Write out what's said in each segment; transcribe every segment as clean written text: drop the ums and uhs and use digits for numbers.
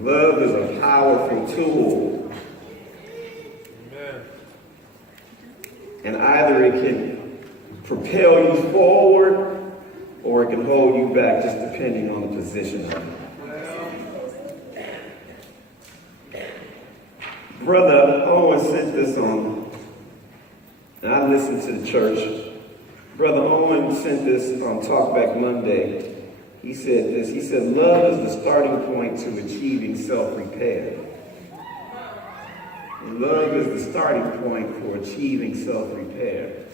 Love is a powerful tool. Amen. And either it can propel you forward or it can hold you back, just depending on the position of it. Brother Owen sent this on, and I listened to the church. Brother Owen sent this on Talkback Monday. He said this. He said, love is the starting point to achieving self-repair. Love is the starting point for achieving self-repair.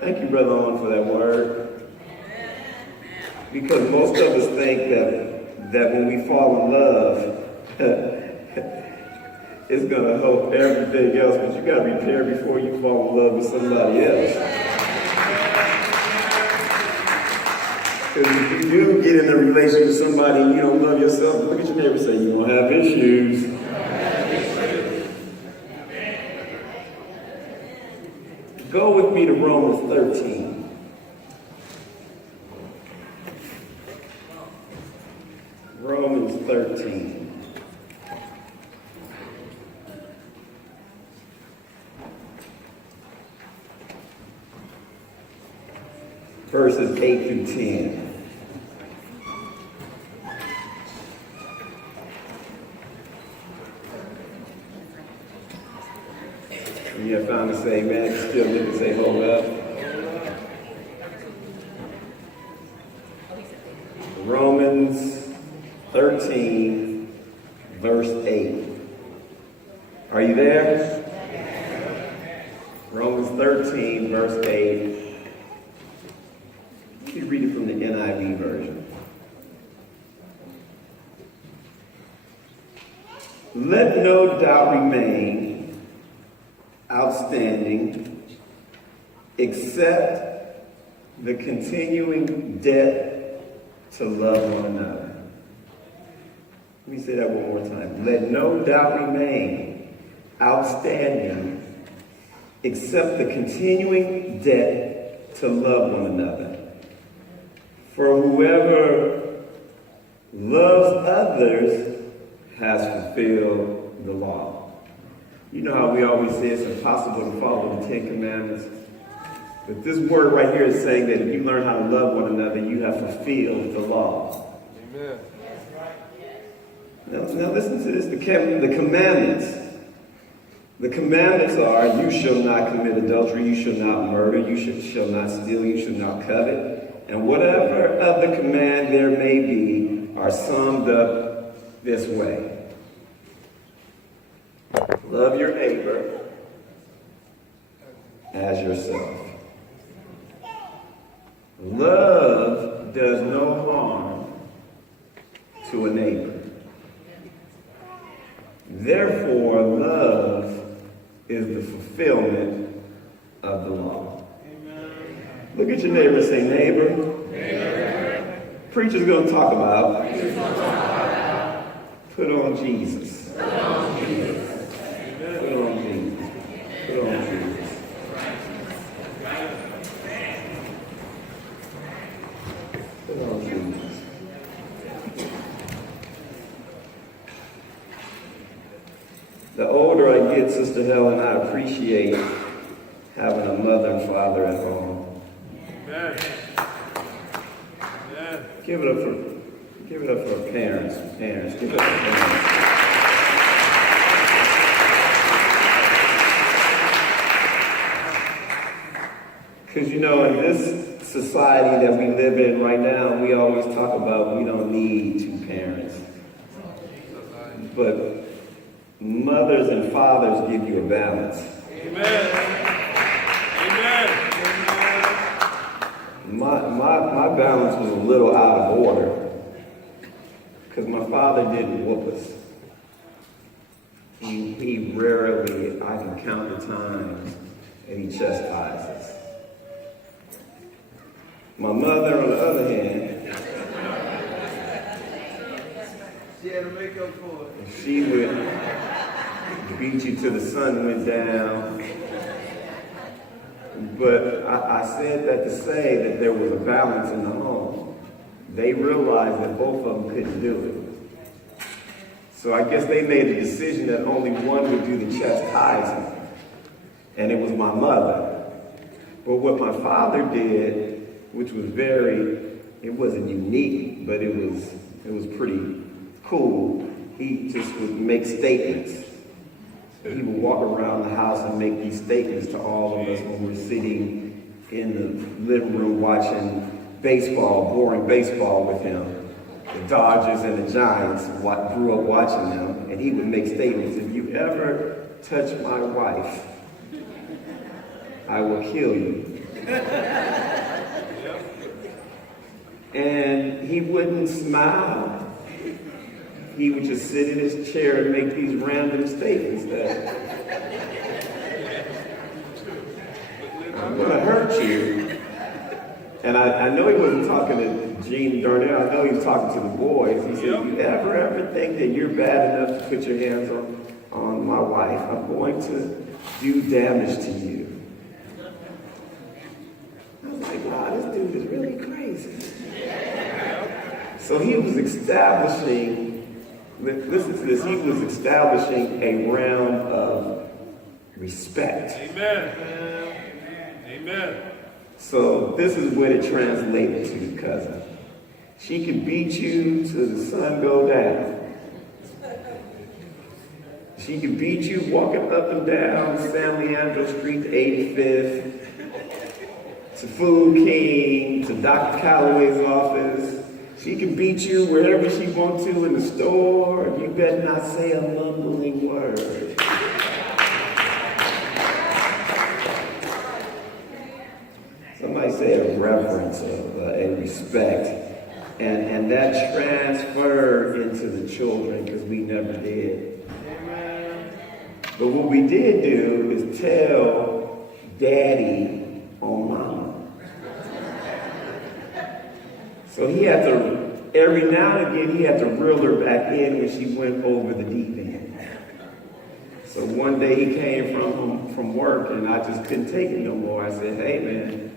Thank you, Brother Owen, for that word. Because most of us think that when we fall in love, it's going to help everything else, but you got to repair before you fall in love with somebody else. Because if you do get in a relationship with somebody and you don't love yourself, look at your neighbor and say, you're going to have issues. Go with me to Romans 13. Romans 13. Verses 8 through 10. When you have found to say, man, still need to say, hold up. Romans 13, verse 8. Are you there? Romans 13, verse 8. You read it from the NIV version. Let no doubt remain outstanding except the continuing debt to love one another. Let me say that one more time. Let no doubt remain outstanding except the continuing debt to love one another. For whoever loves others has fulfilled the law. You know how we always say it's impossible to follow the 10 Commandments? But this word right here is saying that if you learn how to love one another, you have fulfilled the law. Amen. Now listen to this, the commandments. The commandments are, you shall not commit adultery, you shall not murder, you shall not steal, you shall not covet. And whatever other command there may be are summed up this way. Love your neighbor as yourself. Love does no harm to a neighbor. Therefore, love is the fulfillment of the law. Look at your neighbor and say, neighbor. Preacher's going to talk about put on Jesus. Put on Jesus. Put on Jesus. Put on Jesus. Put on Jesus. The older I get, Sister Helen, I appreciate having a mother and father at home. Amen. Amen. Give it up for parents. Parents, give it up for parents. Because you know, in this society that we live in right now, we always talk about we don't need two parents. But mothers and fathers give you a balance. Amen. Amen. My balance was a little out of order because my father didn't whoop us. He rarely, I can count the times that he chastised us. My mother, on the other hand, She had to make up for it. she would beat you till the sun went down. But I said that to say that there was a balance in the home. they realized that both of them couldn't do it. So I guess they made the decision that only one would do the chastising, and it was my mother. But what my father did, which was it wasn't unique, but it was pretty cool. He just would make statements. He would walk around the house and make these statements to all of us when we're sitting in the living room watching boring baseball with him. The Dodgers and the Giants, grew up watching them, and he would make statements. If you ever touch my wife, I will kill you. And he wouldn't smile. He would just sit in his chair and make these random statements that I'm going to hurt you. And I know he wasn't talking to Gene Darnell. I know he was talking to the boys. He said, if you ever think that you're bad enough to put your hands on my wife, I'm going to do damage to you. I was like, wow, this dude is really crazy. So he was establishing, listen to this, he was establishing a realm of respect. Amen. Amen. So this is what it translated to, cousin. She could beat you till the sun go down. She could beat you walking up and down San Leandro Street to 85th, to Food King, to Dr. Calloway's office. She can beat you wherever she wants to in the store. You better not say a mumbling word. Somebody say a reverence, a respect. And that transferred into the children because we never did. But what we did do is tell daddy on mama. So he had to, every now and again, he had to reel her back in when she went over the deep end. So one day he came from work and I just couldn't take it no more. I said, hey man,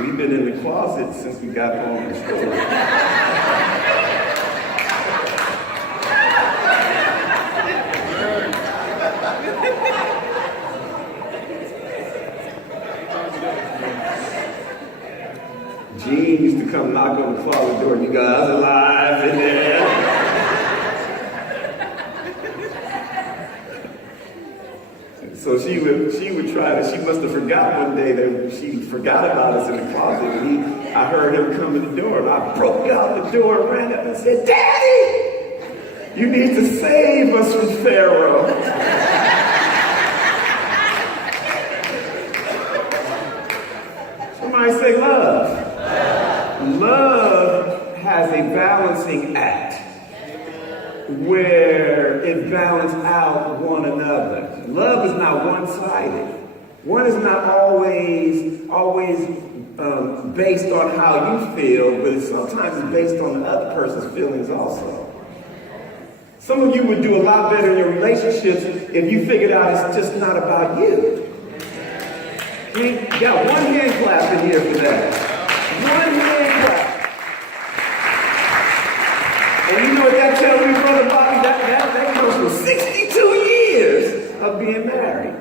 we've been in the closet since we got home from school. Gene used to come knock on the closet door, you guys alive in there? So she would try to, she must have forgot one day that she forgot about us in the closet. And I heard him come in the door, and I broke out the door and ran up and said, Daddy, you need to save us from Pharaoh. Somebody say love. Love has a balancing act where it balances out one another. Love is not one-sided. One is not always based on how you feel, but sometimes it's based on the other person's feelings also. Some of you would do a lot better in your relationships if you figured out it's just not about you. We got one hand clap in here for that. One hand clap. And you know what that tells me, Brother Bobby? That comes from 62 years of being married.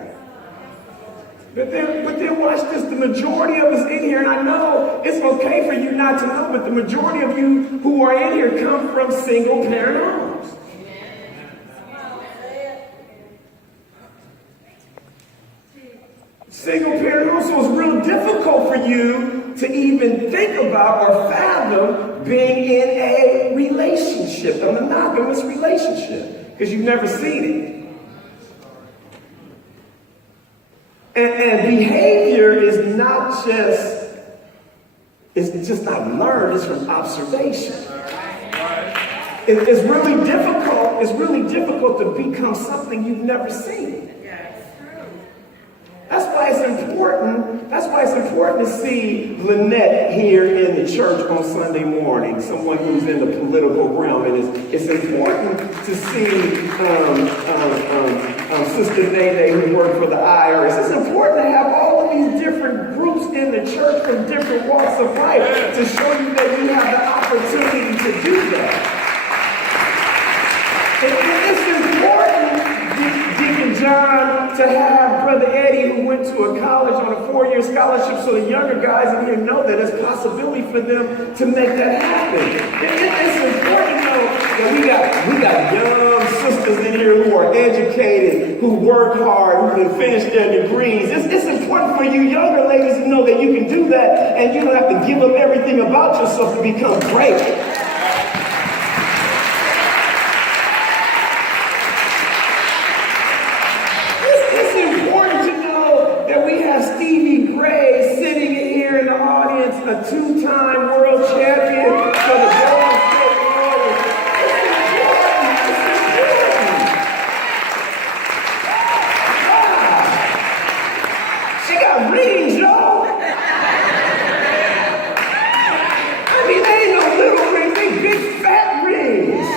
But then watch this. The majority of us in here, and I know it's okay for you not to know, but the majority of you who are in here come from single parent homes. Single parent homes, so it's real difficult for you to even think about or fathom being in a relationship, a monogamous relationship, because you've never seen it. And behavior is not just, it's just not learned, it's from observation. It's really difficult to become something you've never seen. That's why it's important to see Lynette here in the church on Sunday morning, someone who's in the political realm. And it's important to see Sister Nene who worked for the IRS. It's important to have all of these different groups in the church from different walks of life to show you that you have the to a college on a 4-year scholarship so the younger guys in here know that there's possibility for them to make that happen. It's important to know that we got young sisters in here who are educated, who work hard, who can finish their degrees. It's important for you younger ladies to know that you can do that and you don't have to give up everything about yourself to become great. A 2-time world champion for the Golden State Warriors. It's important. She got rings, y'all. I mean, they ain't no little rings, they big fat rings.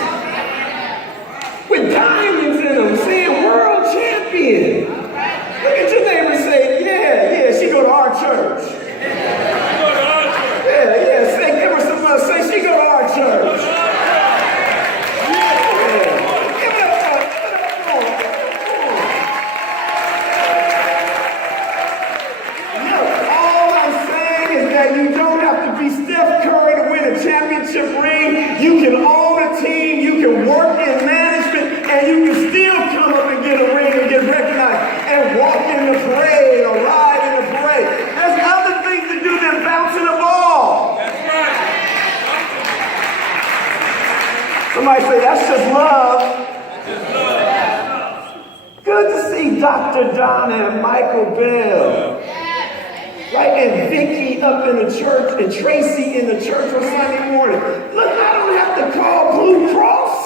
With diamonds in them, saying world champion. Look at your neighbor and say, yeah, she go to our church. Say she go to our church. Give it up for all I'm saying is that you don't have to be Steph Curry to win a championship ring. You can own a team, you can work in management, and you can still come up and get a ring and get recognized and walk in the parade or ride in the parade. There's other things to do than bouncing a ball. Somebody say, that's just love. Good to see Dr. Donna and Michael Bell. Right, and Vicky up in the church, and Tracy in the church on Sunday morning. Look, I don't have to call Blue Cross.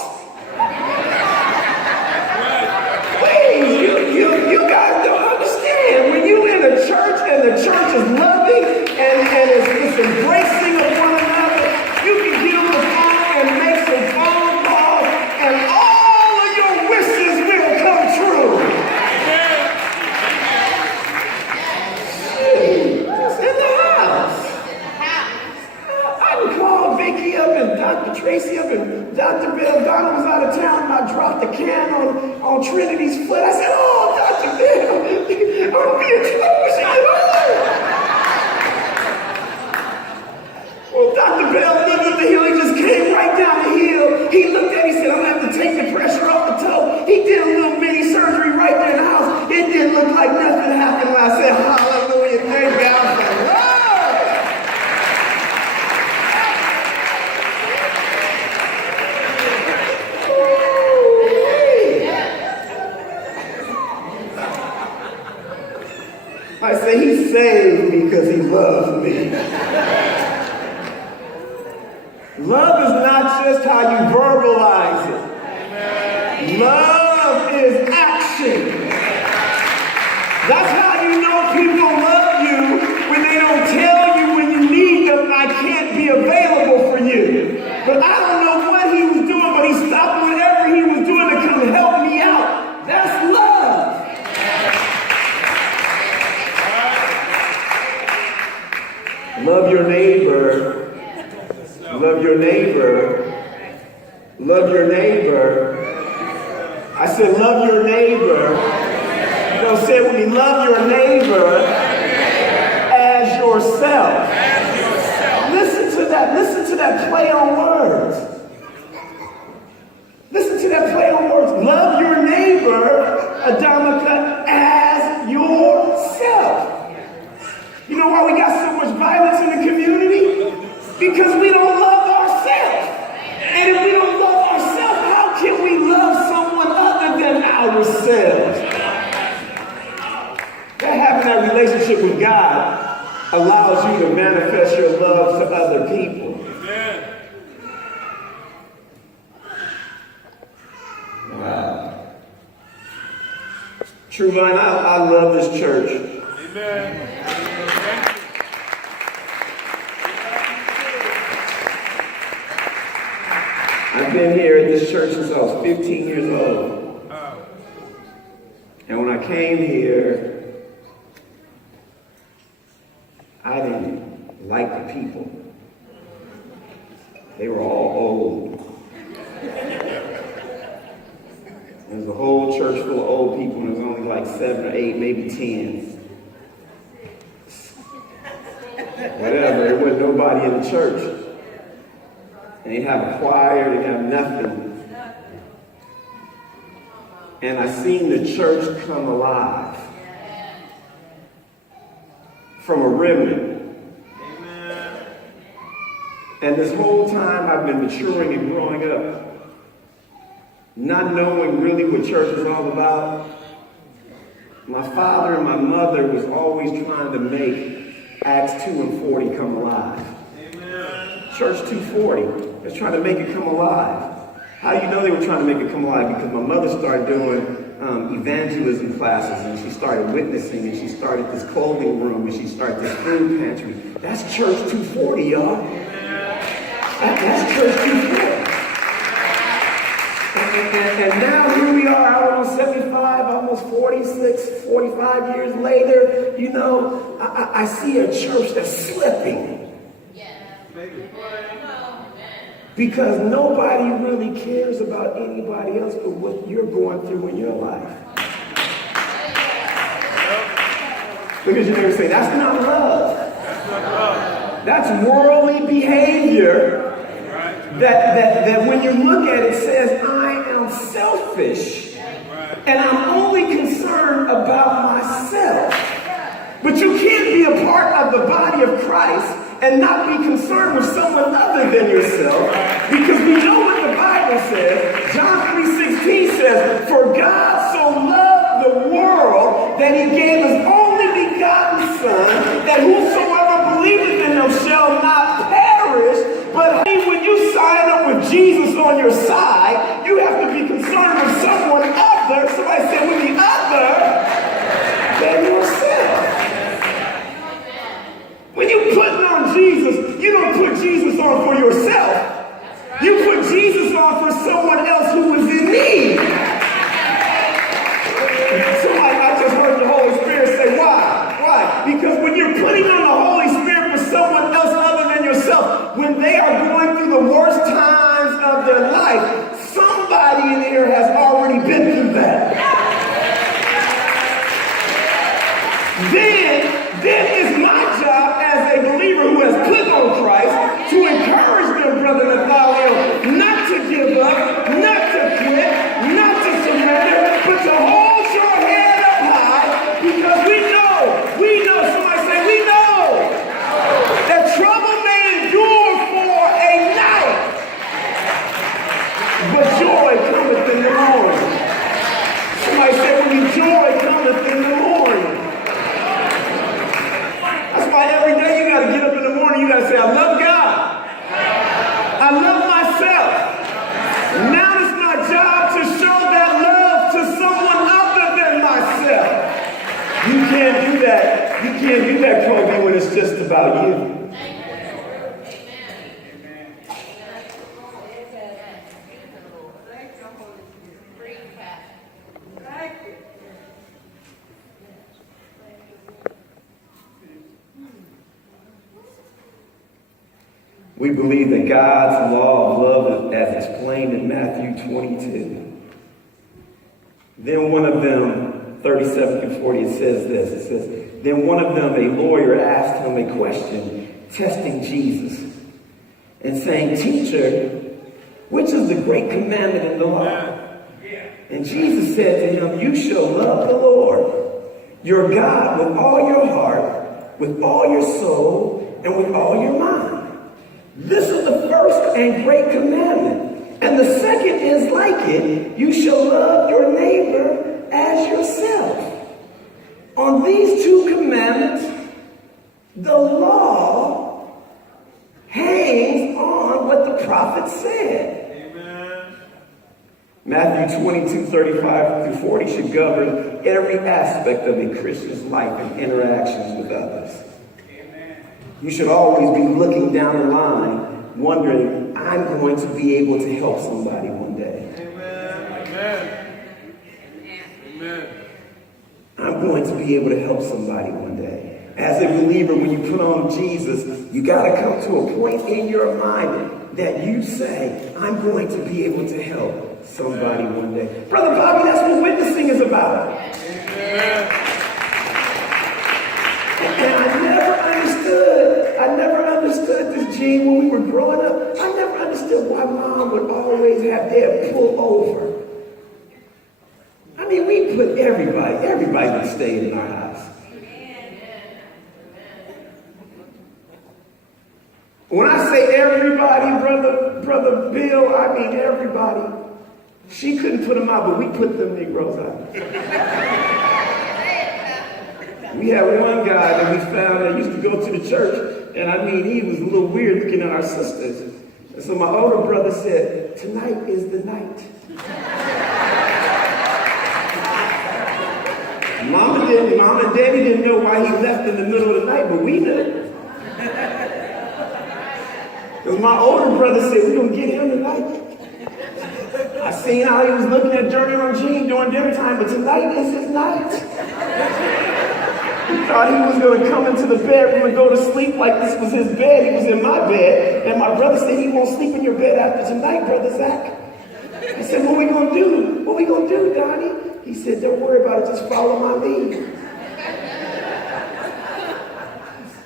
Please, you guys don't understand. When you in a church and the church is loving and it's embracing of one another, you can get on the phone and make some phone calls, and all of your wishes will come true. It's in the house. I can call Vicky up and Dr. Tracy up and Dr. Bill Donna was out of town and I dropped the can on Trinity's foot. I said, oh, Dr. Bill, I'm being trouble. She said, oh. Well, Dr. Bell lived up the hill. He just came right down the hill. He looked at me and said, I'm going to have to take the pressure off the toe. He did a little mini surgery right there in the house. It didn't look like nothing happened when I said, hallelujah, thank God. I was like, whoa! I say, he saved me because he loves me. Love is not just how you verbalize it. Love is action. That's how you know people love you, when they don't tell you when you need them, I can't be available for you. But I don't know what he was doing, but he stopped whatever he was doing to come help me out. That's love. Love your neighbor. Love your neighbor. Love your neighbor. I said, love your neighbor. No, say it with me. Love your neighbor as yourself. Listen to that. Listen to that play on words. Listen to that play on words. Love your neighbor, Adamika, as yourself. You know why we got so much violence in the community? Because we don't love ourselves. And if we don't love ourselves, how can we love someone other than ourselves? That having that relationship with God allows you to manifest your love to other people. Wow. True Vine, I love this church. Amen. I've been here at this church since I was 15 years old. And when I came here, I didn't like the people. They were all old. There's a whole church full of old people, and there's only like 7 or 8, maybe 10 in church. And they have a choir, they have nothing. And I seen the church come alive from a remnant. And this whole time I've been maturing and growing up, not knowing really what church is all about. My father and my mother was always trying to make Acts 2 and 40 come alive. Church 2:40 was trying to make it come alive. How do you know they were trying to make it come alive? Because my mother started doing evangelism classes, and she started witnessing, and she started this clothing room, and she started this food pantry. That's Church 240, y'all. That's Church 240. And now here we are, I don't know, 75, almost 46, 45 years later. You know, I see a church that's slipping. Because nobody really cares about anybody else but what you're going through in your life. Look at your neighbor and say, that's not love. That's worldly behavior that when you look at it says, I am selfish and I'm only concerned about myself. But you can't be a part of the body of Christ and not be concerned with someone other than yourself, because we know what the Bible says. John 3:16 says, for God so loved the world that he gave his only begotten Son, that whosoever believeth in him shall not perish, but when you sign up with Jesus on your side, you have to be concerned with someone other. Somebody said, with the other than yourself. When you putting on Jesus, you don't put Jesus on for yourself. You put Jesus on for someone else who is in need. So I just heard the Holy Spirit say, why? Why? Because when you're putting on the Holy Spirit for someone else other than yourself, when they are going through the worst times of their life, somebody in here has already been through that. Then it's my job as a believer who has put on Christ to encourage them, Brother Nathaniel, not to give up, not to quit, not to surrender, but to hold your head up high, because we know, somebody say, we know that trouble may endure for a night, but joy cometh in the morning. Somebody say, when the joy cometh in the morning. That's why every day you got to get up in the morning, you got to say, I love God. I love myself. Now it's my job to show that love to someone other than myself. You can't do that. You can't do that, Kobe, when it's just about you. We believe that God's law of love is as explained in Matthew 22. Then one of them, 37 through 40, it says this. It says, then one of them, a lawyer, asked him a question, testing Jesus, and saying, Teacher, which is the great commandment in the law? And Jesus said to him, you shall love the Lord, your God, with all your heart, with all your soul, and with all your mind. This is the first and great commandment. And the second is like it. You shall love your neighbor as yourself. On these two commandments, the law hangs on what the prophet said. Amen. Matthew 22:35 through 40 should govern every aspect of a Christian's life and interactions with others. You should always be looking down the line, wondering, I'm going to be able to help somebody one day. Amen. Amen. I'm going to be able to help somebody one day. As a believer, when you put on Jesus, you got to come to a point in your mind that you say, I'm going to be able to help somebody one day. Brother Bobby, that's what witnessing is about. And I never understood understood this, Gene, when we were growing up. I never understood why Mom would always have Dad pull over. I mean, we put everybody would stay in our house. When I say everybody, Brother Bill, I mean everybody. She couldn't put them out, but we put them Negroes out. We had one guy that we found that used to go to the church, and I mean, he was a little weird looking at our sisters. And so my older brother said, "Tonight is the night." Mom and Daddy didn't know why he left in the middle of the night, but we knew. Because my older brother said, "We're going to get him tonight." I seen how he was looking at Journey on Gene during dinner time, but tonight is his night. He thought he was going to come into the bedroom and go to sleep like this was his bed. He was in my bed, and my brother said, "He won't sleep in your bed after tonight, Brother Zach." I said, "What we going to do? What we going to do, Donnie?" He said, "Don't worry about it, just follow my lead."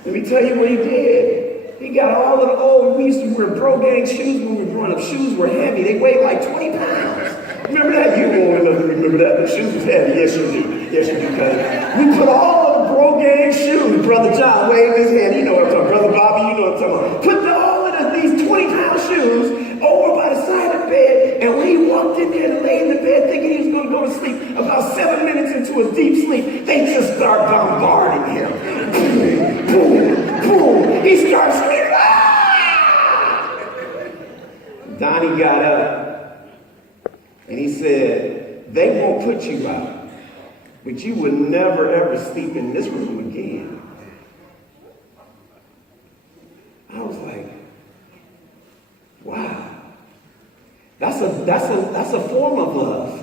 Let me tell you what he did. He got all of the old, we used to wear bro-gang shoes when we were growing up. Shoes were heavy. They weighed like 20 pounds. Remember that? You won't remember that. The shoes was heavy. Yes, you do. Yes, you do, cuz. We put all of the bro-gang shoes. Brother John waved his hand. You know what I'm talking about. Brother Bobby, you know what I'm talking about. Put all of these 20-pound shoes over by the side of the bed. And when he walked in there and laid in the bed thinking he was going to go to sleep, about 7 minutes into a deep sleep, they just start bombarding him. Boom, boom, boom. He starts screaming, "Ah!" Donnie got up and he said, "They won't put you out, but you will never ever sleep in this room again." I was like, wow. That's a form of love.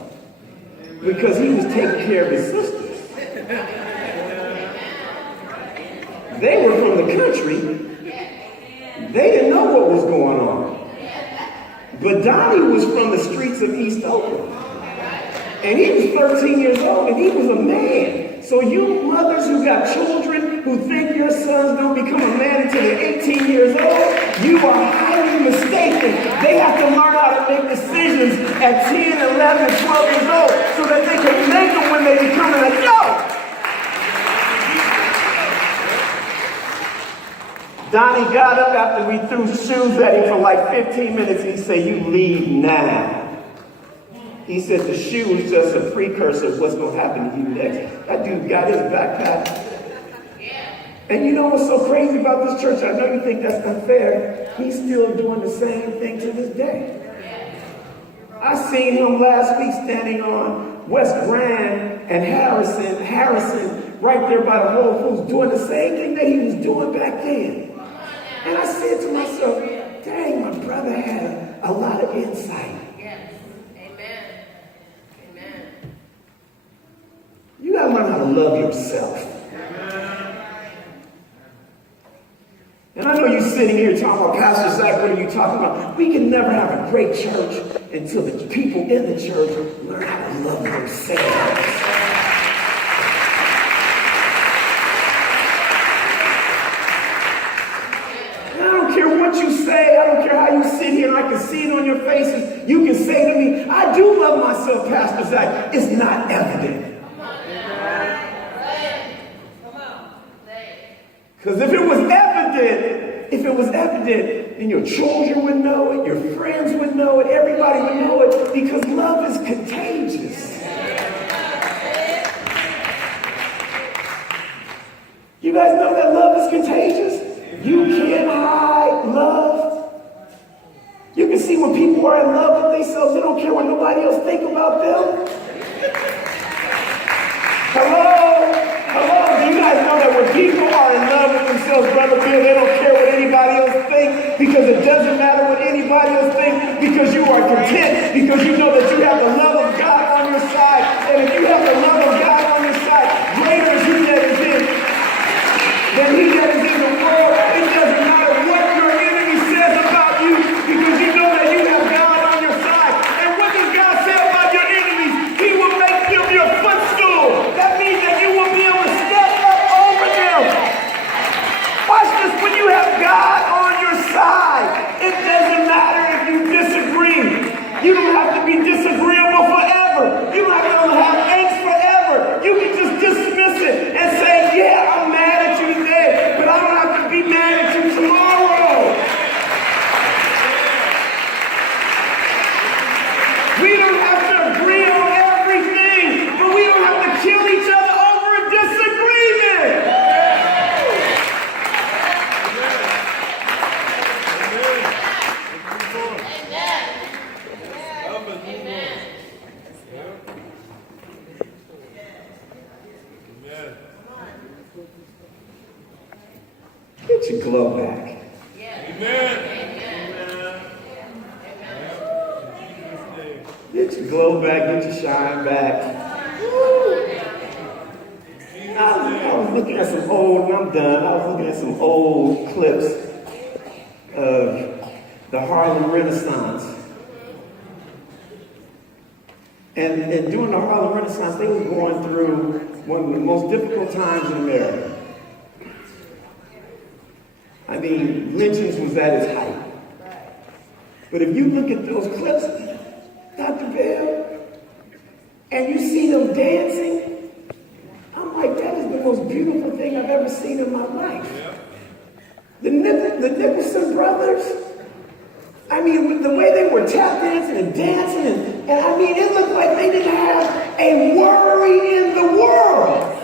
Because he was taking care of his sisters. They were from the country. They didn't know what was going on. But Donnie was from the streets of East Oakland. And he was 13 years old and he was a man. So you mothers who got children who think your sons don't become a man until they're 18 years old, you are highly mistaken. They have to learn how to make decisions at 10, 11, 12 years old so that they can make them when they become an adult. Donnie got up after we threw shoes at him for like 15 minutes and he said, "You leave now." He said the shoe was just a precursor of what's going to happen to you next. That dude got his backpack. And you know what's so crazy about this church? I know you think that's unfair. He's still doing the same thing to this day. I seen him last week standing on West Grand and Harrison, right there by the Whole Foods, doing the same thing that he was doing back then. And I said to myself, dang, my brother had a lot of insight. You gotta learn how to love yourself. And I know you're sitting here talking about, "Pastor Zach, what are you talking about?" We can never have a great church until the people in the church learn how to love themselves. And I don't care what you say. I don't care how you sit here, and I can see it on your faces. You can say to me, "I do love myself, Pastor Zach." It's not evident. Because if it was evident, then your children would know it, your friends would know it, everybody would know it, because love is contagious. You guys know that love is contagious? You can't hide love. You can see when people are in love with themselves, they don't care what nobody else think about them. Hello, do you guys know that when people are in love with themselves, Brother Bill, they don't care what anybody else thinks, because it doesn't matter what anybody else thinks, because you are content, because you know that you have the love of God on your side, and if you have the love of God on your side, greater is He that is in than he that is in the world. It doesn't matter what your enemy says about you, because you know that you have God on your side. And what does God say about your enemies? He will make them your footstool. That means that you will be able to step up over them. Watch this. When you have God on You don't have to be disagreeable forever. You don't have to have angst forever. You can just dismiss it and say, yeah, I'm mad at you today, but I don't have to be mad at you tomorrow. We don't have to agree on everything, but we don't have to kill each other over a disagreement. Get your glow back. Get your glow back, get your shine back. I was looking at some old, and I'm done, I was looking at some old clips of the Harlem Renaissance. And during the Harlem Renaissance, they were going through one of the most difficult times in America. I mean, lynchings was at its height. But if you look at those clips, Dr. Bell, and you see them dancing, I'm like, that is the most beautiful thing I've ever seen in my life. The Nicholson brothers, I mean, the way they were tap dancing and dancing, and I mean, it looked like they didn't have a worry in the world.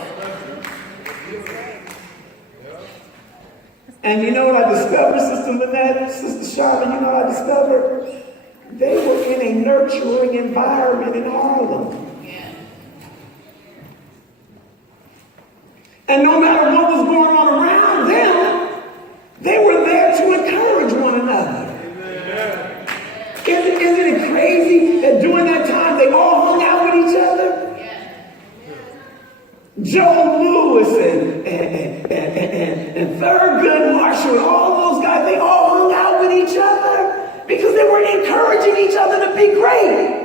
And you know what I discovered, Sister Lynette, Sister Charlotte, you know what I discovered? They were in a nurturing environment in Harlem. And no matter what was going on around them, they were there to encourage one another. Isn't it crazy that during that time they all hung out with each other? Joe Lewis and Thurgood Marshall and all those guys, they all hung out with each other because they were encouraging each other to be great.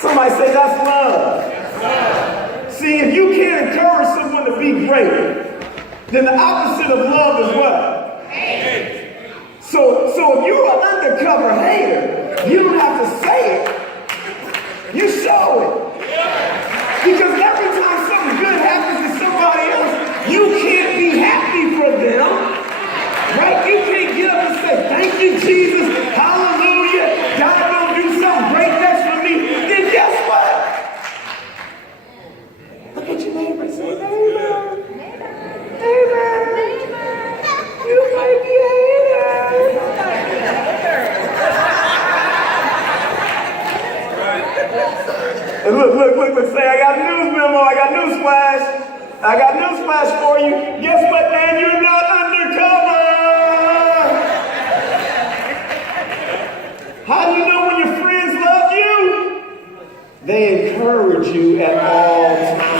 Somebody say that's love. See, if you can't encourage someone to be great, then the opposite of love is what? Hate. So if you're an undercover hater, you don't have to say it. You show it. Because every time something good happens to somebody else, you can't be happy for them. Right? You can't get up and say, thank you, Jesus. Hallelujah. God gonna do something great next for me. Then guess what? Look at your neighbor and say, neighbor. Neighbor. You might be a hater. And look, say, I got news memo, I got news flash for you. Guess what, man? You're not undercover. How do you know when your friends love you? They encourage you at all times.